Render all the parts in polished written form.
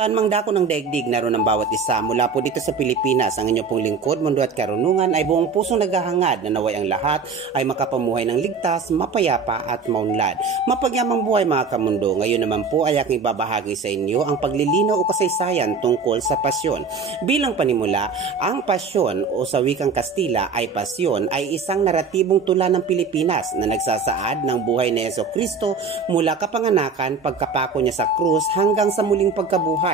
Saan mang dako ng daigdig naroon ang bawat isa, mula po dito sa Pilipinas, ang inyo pong lingkod, Mundo at Karunungan ay buong pusong naghahangad na naway ang lahat ay makapamuhay ng ligtas, mapayapa at maunlad. Mapagyamang buhay mga kamundo. Ngayon naman po ay aking babahagi sa inyo ang paglilinaw o kasaysayan tungkol sa pasyon. Bilang panimula, ang pasyon o sa wikang Kastila ay pasyon ay isang naratibong tula ng Pilipinas na nagsasaad ng buhay ni Jesucristo mula kapanganakan, pagkapako niya sa krus hanggang sa muling pagkabuhay.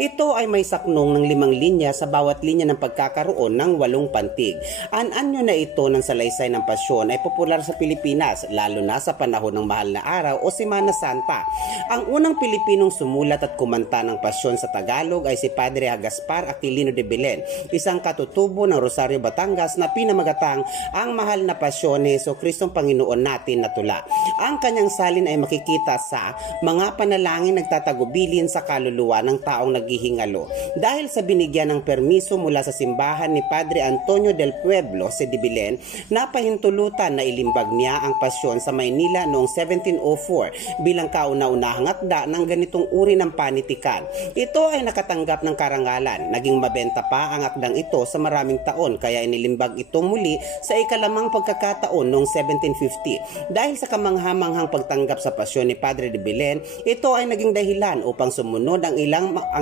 Ito ay may saknong ng 5 linya sa bawat linya ng pagkakaroon ng 8 pantig. Ang anyo na ito ng salaysay ng pasyon ay popular sa Pilipinas, lalo na sa panahon ng mahal na araw o Semana Santa. Ang unang Pilipinong sumulat at kumanta ng pasyon sa Tagalog ay si Padre Gaspar Aquilino de Belen, isang katutubo ng Rosario, Batangas na pinamagatang ang mahal na pasyon ni Jesucristong Panginoon natin na tula. Ang kanyang salin ay makikita sa mga panalangin nagtatagubilin sa kaluluwa ng taong naghihingalo. Dahil sa binigyan ng permiso mula sa simbahan ni Padre Antonio del Pueblo si de Belen, napahintulutan na ilimbag niya ang pasyon sa Maynila noong 1704 bilang kauna-unahang akda ng ganitong uri ng panitikan. Ito ay nakatanggap ng karangalan. Naging mabenta pa ang akdang ito sa maraming taon, kaya inilimbag ito muli sa ikalamang pagkakataon noong 1750. Dahil sa kamanghamanghang pagtanggap sa pasyon ni Padre de Belen, ito ay naging dahilan upang sumunod ang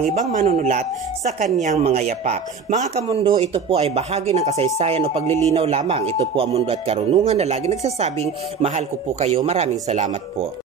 ibang manunulat sa kanyang mga yapak. Mga kamundo, ito po ay bahagi ng kasaysayan o paglilinaw lamang. Ito po ang Mundo at Karunungan na lagi nagsasabing, mahal ko po kayo. Maraming salamat po.